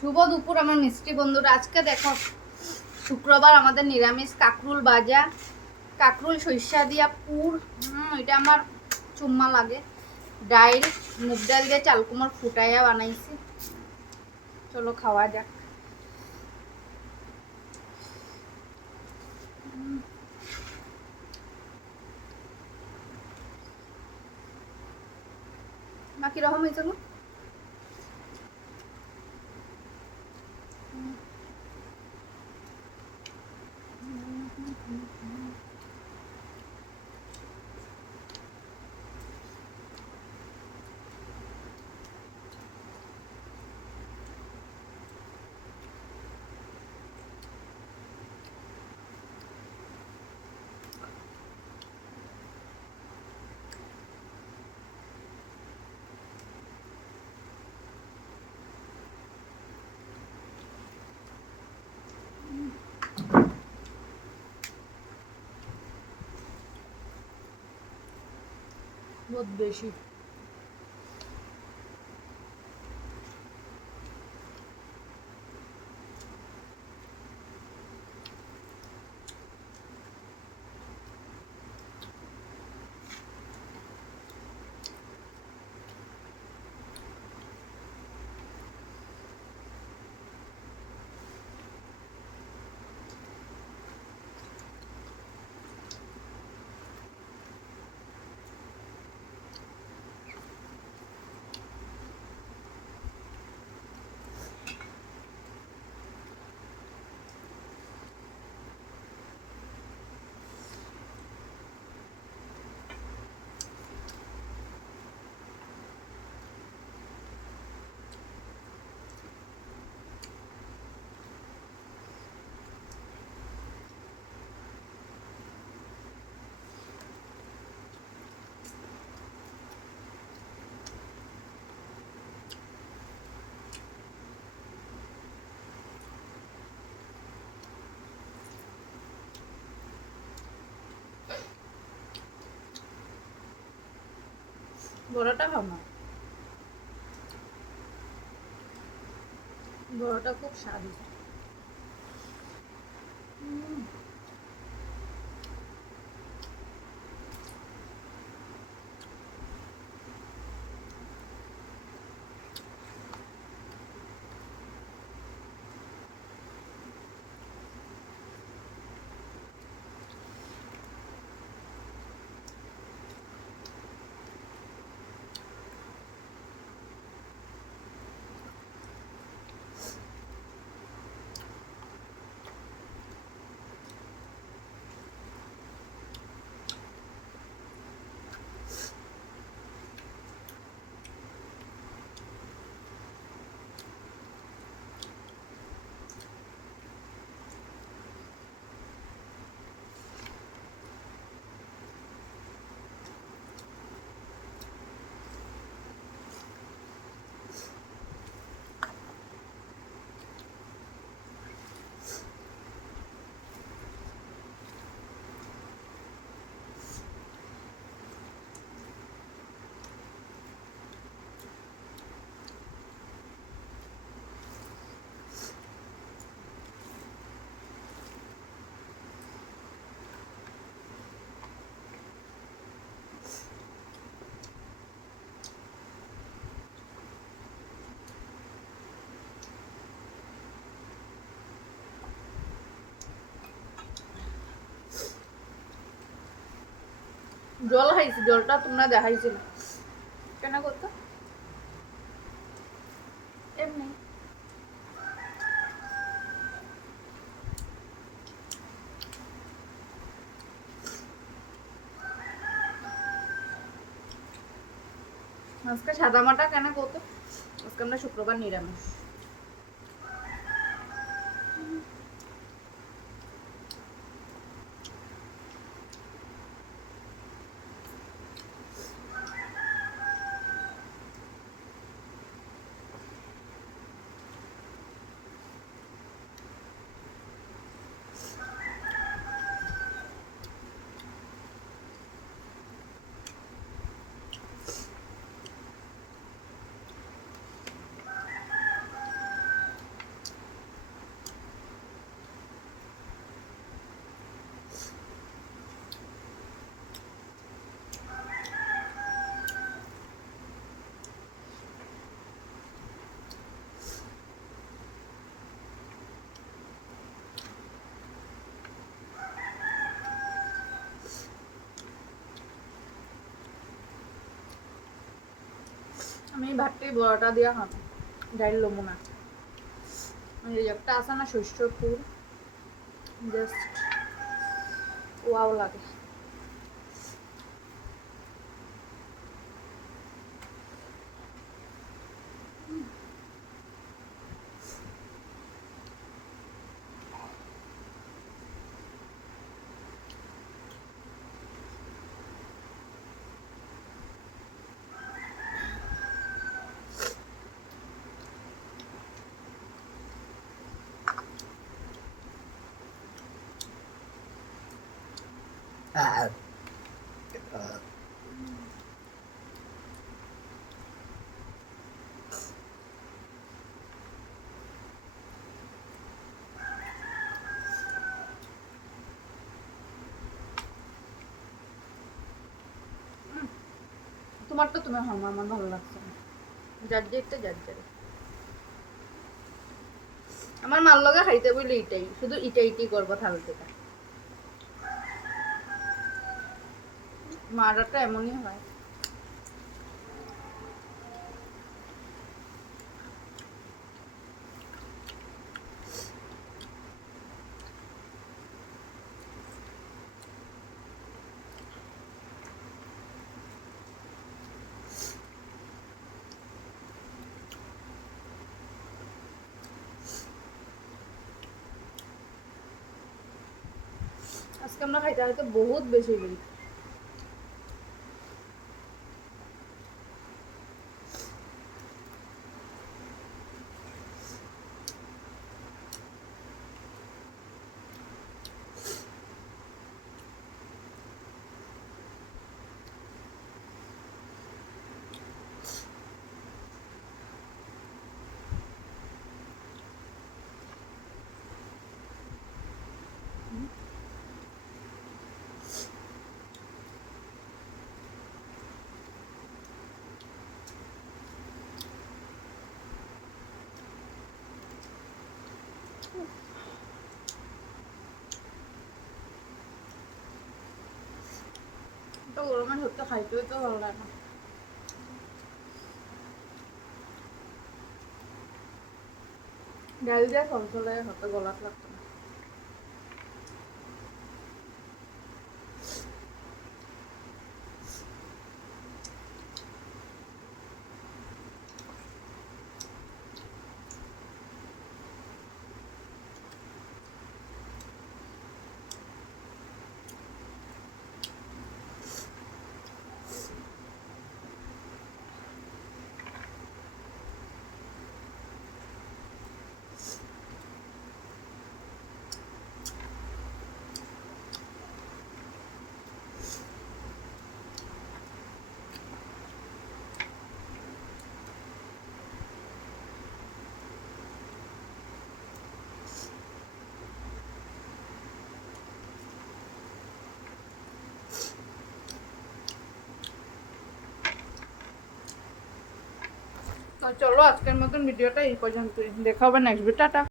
শুভ দুপুর আমার মিষ্টি বন্ধুরা। আজকে দেখো শুক্রবার, আমাদের নিরামিষ কাকরুল ভাজা, কাকরুল সরিষা দিয়া পুর। এটা আমার চুম্মা লাগে। ডাইল, মুগ ডাল দিয়ে চাল কুমড় ফুটাইয়া বানাইছি। চলো খাওয়া যাক। মা কিরকম হয়েছে গো? বহুত বেশি। বড়টা খাও না, বড়টা খুব স্বাদ। জল খাইছি, জলটা তোমরা দেখাইছিল কেন করতো এমনি। আজকে সাদা মাটা কেন করতো? আজকে আমরা শুক্রবার নিরামিষ। আমি ভাতটাই বড়টা দিয়া খাবো, ডাইল লমু না। এই একটা আছে না শস্যর পুর, জাস্ট ওয়াও লাগে। তোমারটা তুমি খাও, আমার ভালো লাগছে না। যার যেটা যার যার। আমার মার লগে খাইতে বইলে এটাই, শুধু ইটাই করবো থাল থেকে। মারাটা এমনই হয়। আজকে আমরা খাইতে হয়তো বহুত বেশি লেট। তো গরমের হতে খাইতেও তো ভালো লাগে না। ডাল দিয়ে চলচলে হতে গলাত লাগতো না। তো চলো আজকের মতন ভিডিওটা এই পর্যন্তই, দেখা হবে নেক্সট ভিডিও, টাটা।